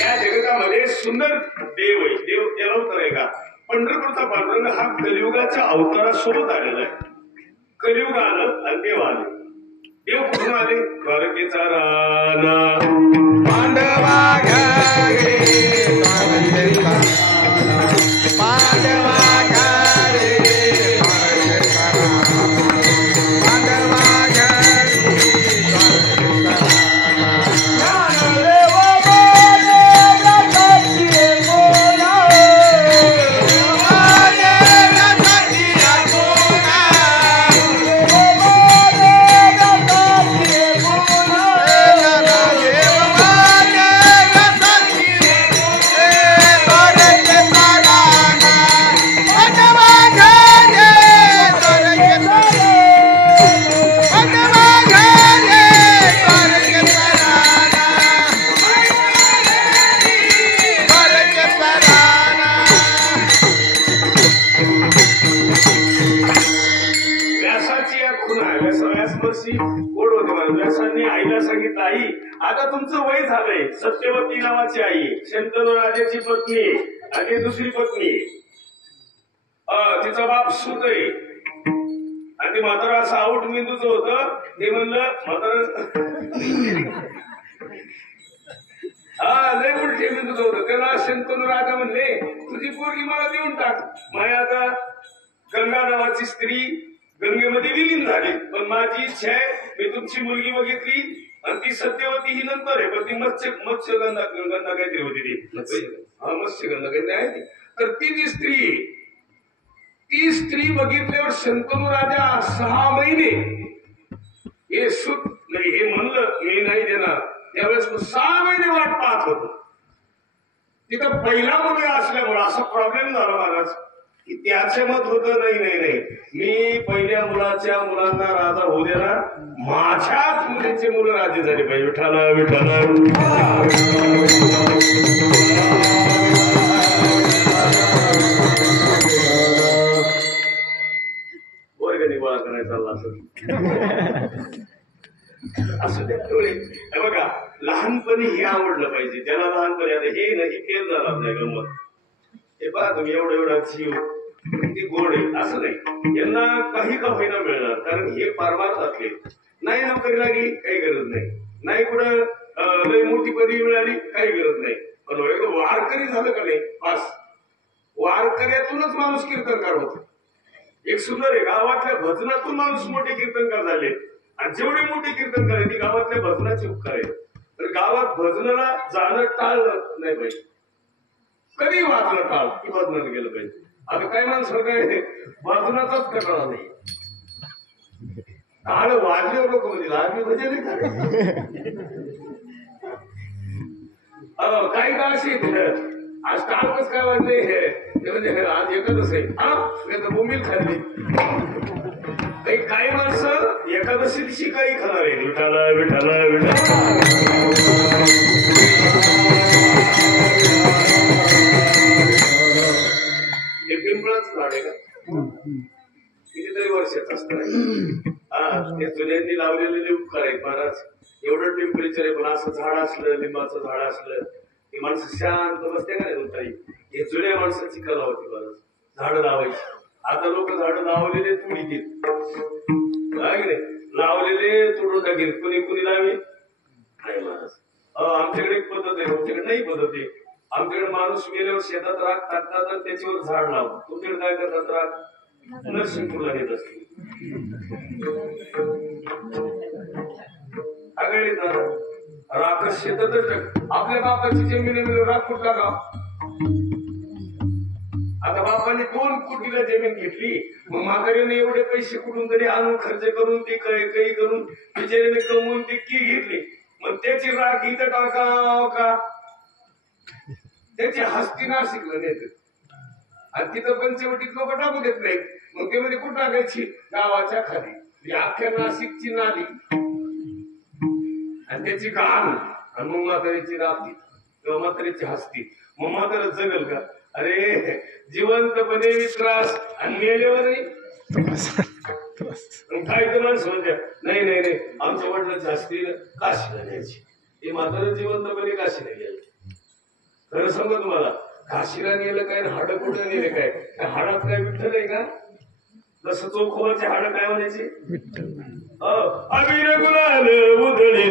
या जगतामध्ये सुंदर देव आहे, देव जलवतर आहे का? पंढरपूरचा पांडुरंग हा कलियुगाच्या अवतारासोबत आलेला आहे. कलियुग आलं आणि देव आले. देव कुठून आले? द्वारकेचा राणा पांडवा घरे पांडवा घरे पांडवा व्यासांनी आईला सांगितलं, आई आता तुमचं वय झालंय. सत्यवती नावाची आई शंतनू राजाची पत्नी आणि दुसरी पत्नी तिचा बाप सुत आहे. आणि ते म्हातारा असं आऊट मेंदूच होतं. ते म्हणलं म्हातारा लय उलटे मेंदूच होतं. त्याला शंतनू राजा म्हणले तुझी पोरगी मला देऊन टाक. माया आता गंगा नावाची स्त्री गंगेमध्ये विलीन झाली. पण माझी इच्छा आहे मी तुमची मुलगी बघितली आणि ती सत्यवती ही नंतर आहे. पण ती मत्स्यगंधा काहीतरी होती ती. मत्स्यगंधा काहीतरी आहे ती. तर ती जी स्त्री बघितल्यावर शंतनू राजा 6 महिने हे सुत नाही हे म्हणलं मी नाही देणार. त्यावेळेस 6 महिने वाट पाहत होतो. तिथं पहिला मुलगा असल्यामुळे असा प्रॉब्लेम झाला महाराज की त्याचे मत होतं नाही नाही नाही मी पहिल्या मुलाच्या मुलांना राजा होऊ देणार. माझ्याच मुलीचे मुलं राजे झाले पाहिजे. विठाला विठाला वर्गणी गोळा करायचा असं त्या बघा लहानपणी हे आवडलं पाहिजे. त्याला लहानपणी आता हे नाही फेल झाला नाही गमत. हे पहा तुम्ही एवढा जीव किती गोड आहे असं नाही. यांना काही का होईना मिळणार कारण हे परमार्थातले नाही. नोकरी लागली काही गरज नाही. नाही कुठं लय मोठी पदवी मिळाली काही गरज नाही. पण वारकरी झालं का नाही बस. वारकऱ्यातूनच माणूस कीर्तनकार होतो. एक सुंदर आहे गावातल्या भजनातून माणूस मोठे कीर्तनकार झाले. आणि जेवढे मोठे कीर्तनकार आहे ती गावातल्या भजनाचे उपकार आहेत. तर गावात भजनाला जाणं टाळलं नाही पाहिजे. कधी वाजलं टाळ की भजनाला गेलं पाहिजे. आता काय माणसं काय भजनाचाच कटाळा नाही. टाळ वाजले लोक म्हणजे आम्ही भजन काही का अशी आज टाळ कस काय वाजले ते म्हणजे आज एकादश आहे बोंबील खाल्ली. काही माणसं एकादशी दिवशी काही खाणार आहे. विठाला विठाला विठाला हे पिंपळाचं झाड आहे का कितीतरी वर्षाचं असतं. ते जुन्यांनी लावलेले उपकार आहेत महाराज. एवढं टेम्परेचर आहे पण असं झाड असलं लिंबाचं झाड असलं ही माणसं शांत बसते का नाही तुमची. हे जुन्या माणसाची कला होती महाराज झाडं लावायची. आता लोक झाडं लावलेले तुडी घेत लावलेले तोडून टाकेल. कुणी कुणी लावे नाही महाराज. आमच्याकडे एक पद्धत आहे. तुमच्याकडे नाही पद्धत आहे. आमच्याकडे माणूस मेल्यावर शेतात राख टाकतात आणि त्याच्यावर झाड लावतात. तुमच्याकडे काय करतात राख नरसिंगपूरला नेत असते. आगळीत राख शेतातच आपल्या बापाची जमीन राख कुठला का. आता बापाने 2 कोटीला जमीन घेतली. मग म्हातारीने एवढे पैसे कुठून तरी आणून खर्च करून ते काही करून बिचारीने कमवून ती की घेतली. मग त्याची राख इथं टाकाव का. त्याची हस्ती नाशिकला नेत आणि तिथं पंचवटीत लोक टाकू देत नाहीत. मग ते मध्ये कुठं टाकायची गावाच्या खाली अख्ख्या नाशिकची नाली आणि त्याची घाण आणि मग म्हातारीची राखी किंवा म्हातारीची हस्ती. मग म्हातारा जगल का. अरे जिवंतपणे त्रास आणि मेल्यावरही काही तर माणसं म्हणतात नाही नाही नाही आमच्या वडिलांची हस्ती काशीला न्यायची. हे म्हातारा जिवंतपणे काशीला गेलं. सांगू तुम्हाला काशीला नेलं काय हाड कुठं नेले काय हाडात काय विठ्ठल आहे का जसं चौखोबाचे हाड काय म्हणायचे अबीर गुलाल उधळी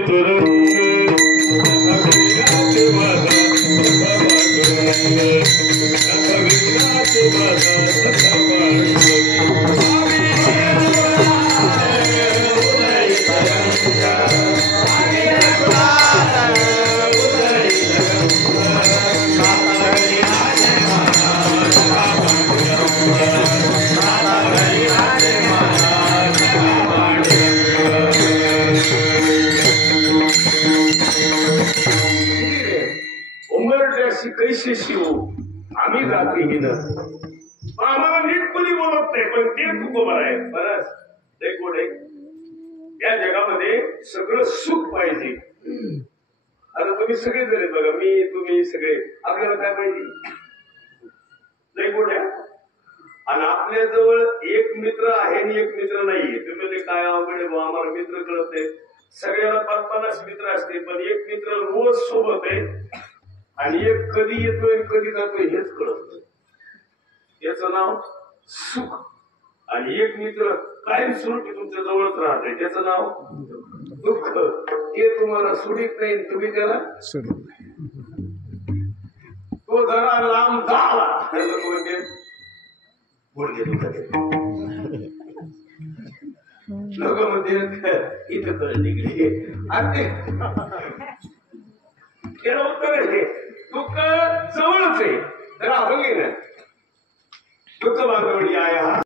कैसे शिव आम्ही जातीहीन आम्हाला नीट कोणी बोलत नाही पण ते तुकोबर आहे बरंच ते कोण आहे या जगामध्ये सगळं सुख पाहिजे आता तुम्ही सगळे जण बघा मी तुम्ही सगळे आपल्याला काय पाहिजे नाही कोण आहे आणि आपल्या जवळ एक मित्र आहे आणि एक मित्र नाहीये तुम्ही काय अवघड आहे आम्हाला मित्र कळत नाही सगळ्याला 50 मित्र असते पण एक मित्र रोज सोबत आहे आणि एक कधी येतोय कधी जातोय हेच कळत नाही त्याचं नाव सुख आणि एक मित्र कायम स्वरूपी तुमच्या जवळच राहते त्याचं नाव दुःख ते तुम्हाला सोडित नाही तुम्ही त्याला तो जरा लांब झाला गुडघे दुखत लोक म्हणते इथं कळ निघली आणि त्याला उत्तर आहे दुःख जवळच आहे तर अभंगी ना दुःख बांधवडी आहे हा